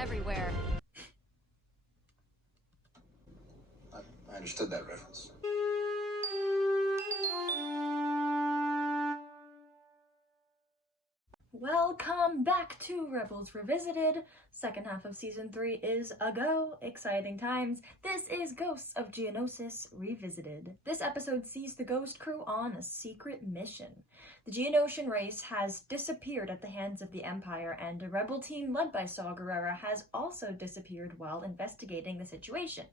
everywhere. I understood that reference. Welcome back to Rebels Revisited. Second half of season 3 is a go. Exciting times. This is Ghosts of Geonosis Revisited. This episode sees the Ghost crew on a secret mission. The Geonosian race has disappeared at the hands of the Empire, and a rebel team led by Saw Gerrera has also disappeared while investigating the situation.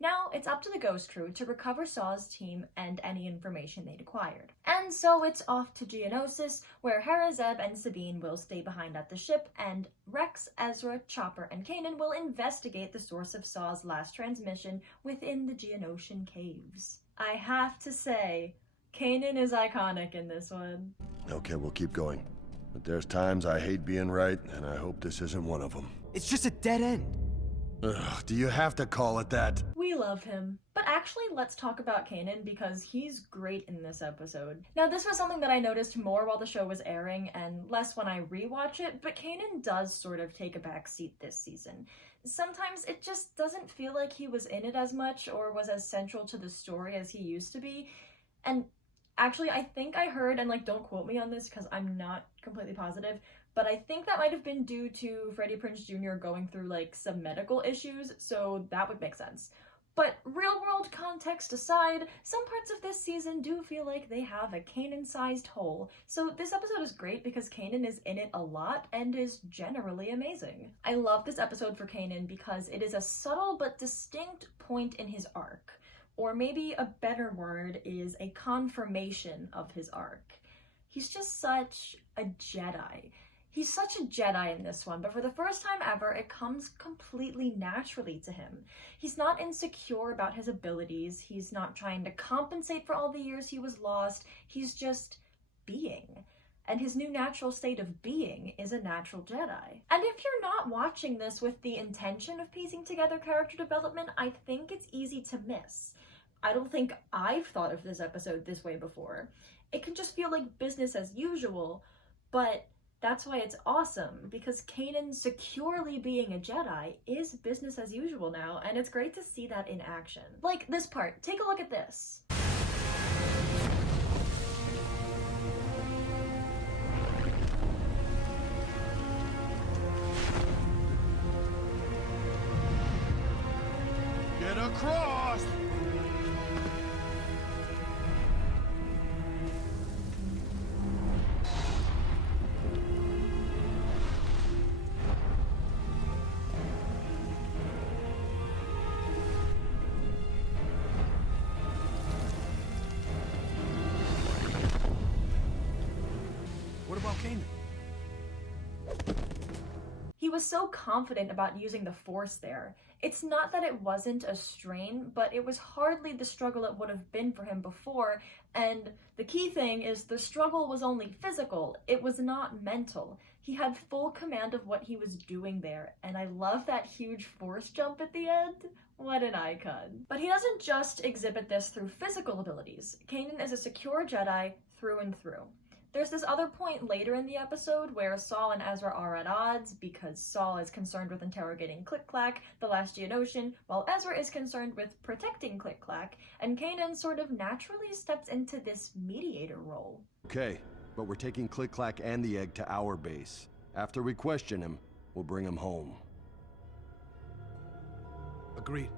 Now, it's up to the Ghost crew to recover Saw's team and any information they'd acquired. And so it's off to Geonosis, where Hera, Zeb, and Sabine will stay behind at the ship, and Rex, Ezra, Chopper, and Kanan will investigate the source of Saw's last transmission within the Geonosian caves. I have to say, Kanan is iconic in this one. Okay, we'll keep going. But there's times I hate being right, and I hope this isn't one of them. It's just a dead end. Ugh, do you have to call it that? We love him. But actually, let's talk about Kanan because he's great in this episode. Now, this was something that I noticed more while the show was airing and less when I rewatch it, but Kanan does sort of take a back seat this season. Sometimes it just doesn't feel like he was in it as much or was as central to the story as he used to be. And actually, I think I heard, and don't quote me on this because I'm not completely positive, but I think that might have been due to Freddie Prinze Jr. going through some medical issues, so that would make sense. But real world context aside, some parts of this season do feel like they have a Kanan-sized hole, so this episode is great because Kanan is in it a lot and is generally amazing. I love this episode for Kanan because it is a subtle but distinct point in his arc, or maybe a better word is a confirmation of his arc. He's just such a Jedi. He's such a Jedi in this one, but for the first time ever, it comes completely naturally to him. He's not insecure about his abilities, he's not trying to compensate for all the years he was lost, he's just being. And his new natural state of being is a natural Jedi. And if you're not watching this with the intention of piecing together character development, I think it's easy to miss. I don't think I've thought of this episode this way before. It can just feel like business as usual, but that's why it's awesome, because Kanan securely being a Jedi is business as usual now, and it's great to see that in action. Like this part, take a look at this. Get across! What about Kanan? He was so confident about using the Force there. It's not that it wasn't a strain, but it was hardly the struggle it would have been for him before, and the key thing is the struggle was only physical, it was not mental. He had full command of what he was doing there, and I love that huge Force jump at the end. What an icon. But he doesn't just exhibit this through physical abilities. Kanan is a secure Jedi through and through. There's this other point later in the episode where Saw and Ezra are at odds because Saw is concerned with interrogating Click-Clack, the last Geonosian, while Ezra is concerned with protecting Click-Clack, and Kanan sort of naturally steps into this mediator role. Okay, but we're taking Click-Clack and the egg to our base. After we question him, we'll bring him home. Agreed.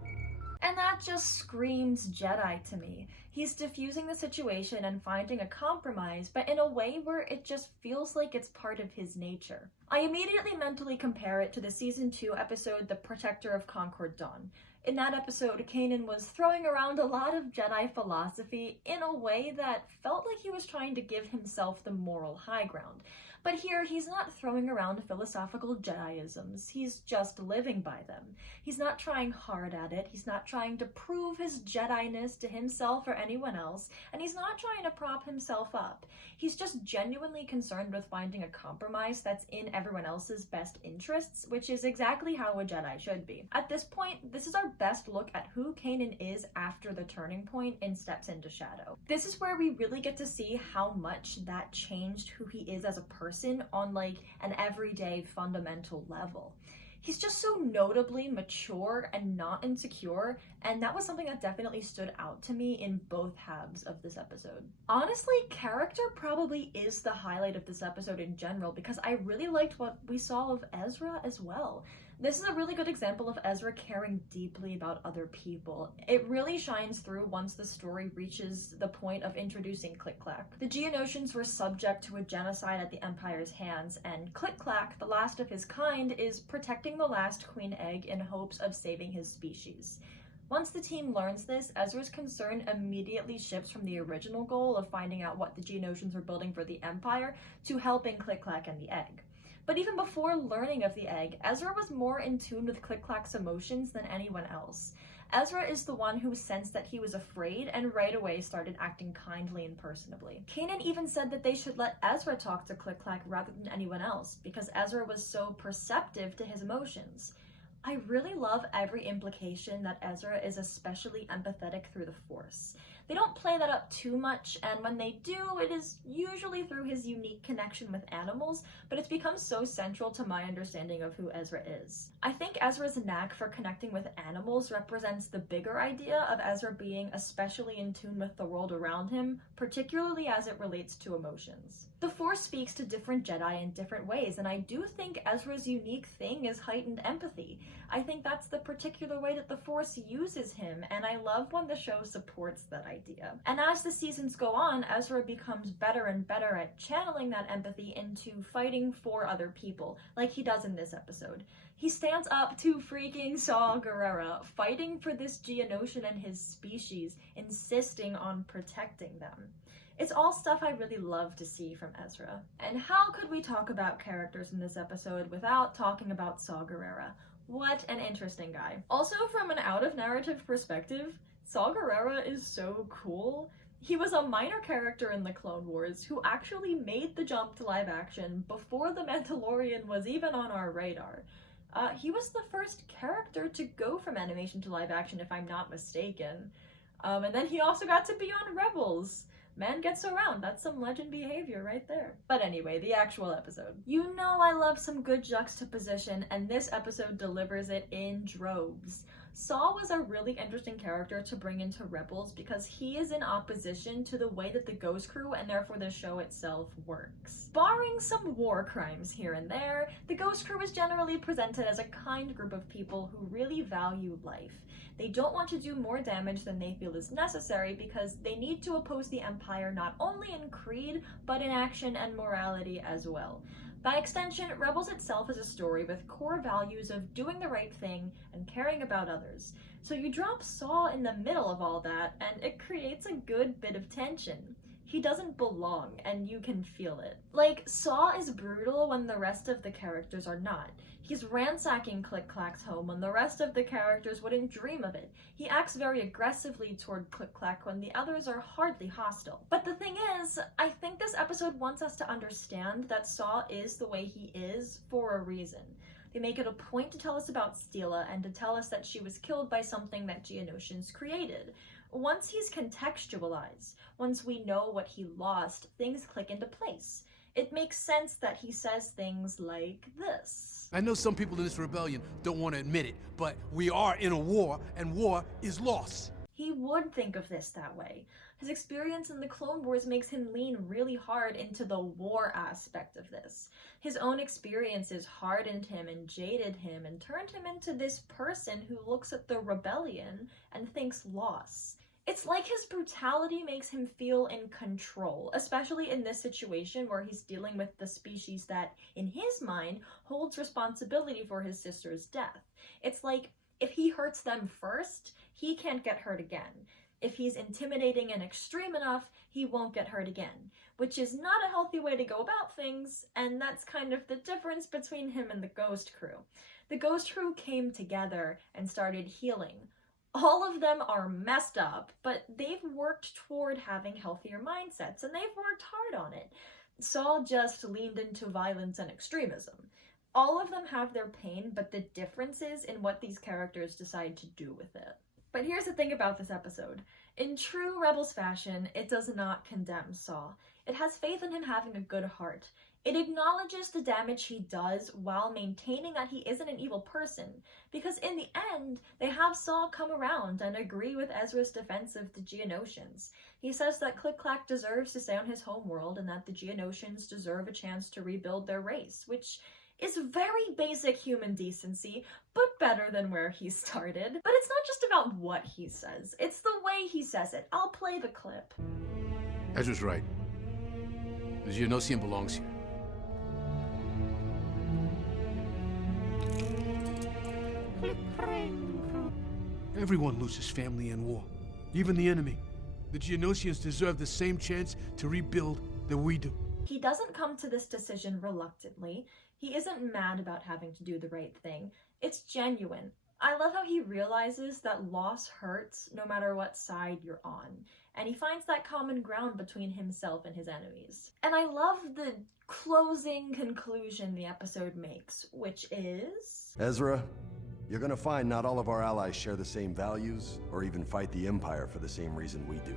And that just screams Jedi to me. He's diffusing the situation and finding a compromise, but in a way where it just feels like it's part of his nature. I immediately mentally compare it to the Season 2 episode The Protector of Concord Dawn. In that episode, Kanan was throwing around a lot of Jedi philosophy in a way that felt like he was trying to give himself the moral high ground. But here, he's not throwing around philosophical Jedi-isms, he's just living by them. He's not trying hard at it, he's not trying to prove his Jedi-ness to himself or anyone else, and he's not trying to prop himself up. He's just genuinely concerned with finding a compromise that's in everyone else's best interests, which is exactly how a Jedi should be. At this point, this is our best look at who Kanan is after the turning point in Steps into Shadow. This is where we really get to see how much that changed who he is as a person on an everyday fundamental level. He's just so notably mature and not insecure, and that was something that definitely stood out to me in both halves of this episode. Honestly, character probably is the highlight of this episode in general, because I really liked what we saw of Ezra as well. This is a really good example of Ezra caring deeply about other people. It really shines through once the story reaches the point of introducing Click-Clack. The Geonosians were subject to a genocide at the Empire's hands, and Click-Clack, the last of his kind, is protecting the last queen egg in hopes of saving his species. Once the team learns this, Ezra's concern immediately shifts from the original goal of finding out what the Geonosians are building for the Empire to helping Click-Clack and the egg. But even before learning of the egg, Ezra was more in tune with Click-Clack's emotions than anyone else. Ezra is the one who sensed that he was afraid and right away started acting kindly and personably. Kanan even said that they should let Ezra talk to Click-Clack rather than anyone else, because Ezra was so perceptive to his emotions. I really love every implication that Ezra is especially empathetic through the Force. They don't play that up too much, and when they do, it is usually through his unique connection with animals, but it's become so central to my understanding of who Ezra is. I think Ezra's knack for connecting with animals represents the bigger idea of Ezra being especially in tune with the world around him, particularly as it relates to emotions. The Force speaks to different Jedi in different ways, and I do think Ezra's unique thing is heightened empathy. I think that's the particular way that the Force uses him, and I love when the show supports that idea. And as the seasons go on, Ezra becomes better and better at channeling that empathy into fighting for other people, like he does in this episode. He stands up to freaking Saw Gerrera, fighting for this Geonosian and his species, insisting on protecting them. It's all stuff I really love to see from Ezra. And how could we talk about characters in this episode without talking about Saw Gerrera? What an interesting guy. Also, from an out-of-narrative perspective, Saw Gerrera is so cool. He was a minor character in the Clone Wars who actually made the jump to live action before The Mandalorian was even on our radar. He was the first character to go from animation to live action, if I'm not mistaken. And then he also got to be on Rebels. Man gets around, that's some legend behavior right there. But anyway, the actual episode. You know I love some good juxtaposition, and this episode delivers it in droves. Saw was a really interesting character to bring into Rebels because he is in opposition to the way that the Ghost Crew and therefore the show itself works. Barring some war crimes here and there, the Ghost Crew is generally presented as a kind group of people who really value life. They don't want to do more damage than they feel is necessary because they need to oppose the Empire not only in creed, but in action and morality as well. By extension, Rebels itself is a story with core values of doing the right thing and caring about others. So you drop Saw in the middle of all that, and it creates a good bit of tension. He doesn't belong, and you can feel it. Like, Saw is brutal when the rest of the characters are not. He's ransacking Click-Clack's home when the rest of the characters wouldn't dream of it. He acts very aggressively toward Click-Clack when the others are hardly hostile. But the thing is, I think this episode wants us to understand that Saw is the way he is for a reason. They make it a point to tell us about Steela and to tell us that she was killed by something that Geonosians created. Once he's contextualized, once we know what he lost, things click into place. It makes sense that he says things like this. I know some people in this rebellion don't want to admit it, but we are in a war, and war is loss. He would think of this that way. His experience in the Clone Wars makes him lean really hard into the war aspect of this. His own experiences hardened him and jaded him and turned him into this person who looks at the rebellion and thinks loss. It's like his brutality makes him feel in control, especially in this situation where he's dealing with the species that, in his mind, holds responsibility for his sister's death. It's like, if he hurts them first, he can't get hurt again. If he's intimidating and extreme enough, he won't get hurt again, which is not a healthy way to go about things, and that's kind of the difference between him and the Ghost Crew. The Ghost Crew came together and started healing. All of them are messed up, but they've worked toward having healthier mindsets, and they've worked hard on it. Saul just leaned into violence and extremism. All of them have their pain, but the difference is in what these characters decide to do with it. But here's the thing about this episode. In true Rebels fashion, it does not condemn Saw. It has faith in him having a good heart. It acknowledges the damage he does while maintaining that he isn't an evil person, because in the end, they have Saw come around and agree with Ezra's defense of the Geonosians. He says that Click-Clack deserves to stay on his homeworld and that the Geonosians deserve a chance to rebuild their race, which is very basic human decency, but better than where he started. But it's not just about what he says, it's the way he says it. I'll play the clip. Ezra's right. The Geonosian belongs here. Everyone loses family in war, even the enemy. The Geonosians deserve the same chance to rebuild that we do. He doesn't come to this decision reluctantly. He isn't mad about having to do the right thing. It's genuine. I love how he realizes that loss hurts no matter what side you're on, and he finds that common ground between himself and his enemies. And I love the closing conclusion the episode makes, which is... Ezra, you're gonna find not all of our allies share the same values, or even fight the Empire for the same reason we do.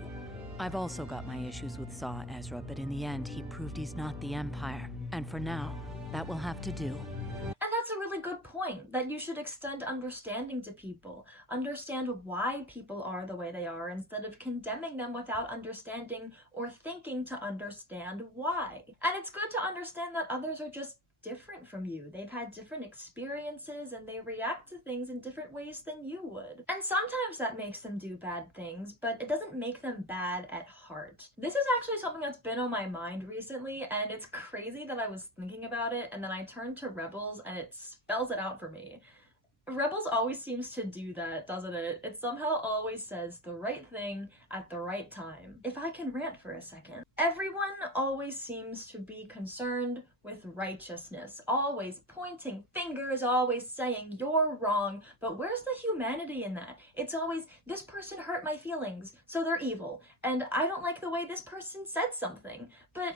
I've also got my issues with Saw, Ezra, but in the end, he proved he's not the Empire. And for now, that will have to do. And that's a really good point, that you should extend understanding to people. Understand why people are the way they are instead of condemning them without understanding or thinking to understand why. And it's good to understand that others are just different from you. They've had different experiences and they react to things in different ways than you would. And sometimes that makes them do bad things, but it doesn't make them bad at heart. This is actually something that's been on my mind recently, and it's crazy that I was thinking about it and then I turned to Rebels and it spells it out for me. Rebels always seems to do that, doesn't it? It somehow always says the right thing at the right time. If I can rant for a second. Everyone always seems to be concerned with righteousness, always pointing fingers, always saying you're wrong, but where's the humanity in that? It's always, this person hurt my feelings, so they're evil, and I don't like the way this person said something, but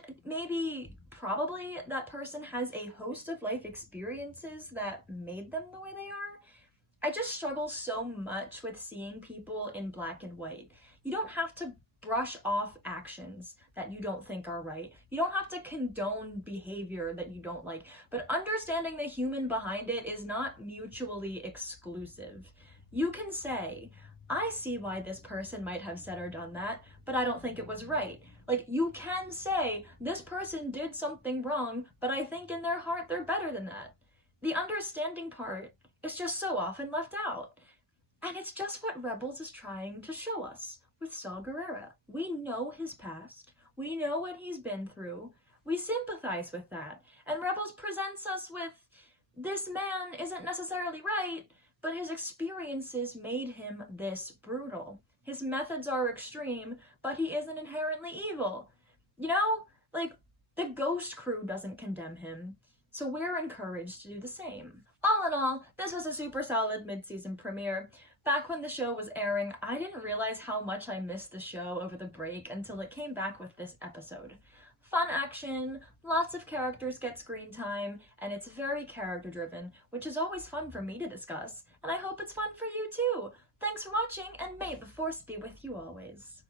probably that person has a host of life experiences that made them the way they are. I just struggle so much with seeing people in black and white. You don't have to brush off actions that you don't think are right. You don't have to condone behavior that you don't like, but understanding the human behind it is not mutually exclusive. You can say, I see why this person might have said or done that, but I don't think it was right. Like, you can say, this person did something wrong, but I think in their heart they're better than that. The understanding part is just so often left out. And it's just what Rebels is trying to show us with Saw Gerrera. We know his past. We know what he's been through. We sympathize with that. And Rebels presents us with, this man isn't necessarily right, but his experiences made him this brutal. His methods are extreme, but he isn't inherently evil. You know, like, the Ghost Crew doesn't condemn him, so we're encouraged to do the same. All in all, this was a super solid mid-season premiere. Back when the show was airing, I didn't realize how much I missed the show over the break until it came back with this episode. Fun action, lots of characters get screen time, and it's very character-driven, which is always fun for me to discuss, and I hope it's fun for you too! Thanks for watching, and may the Force be with you always.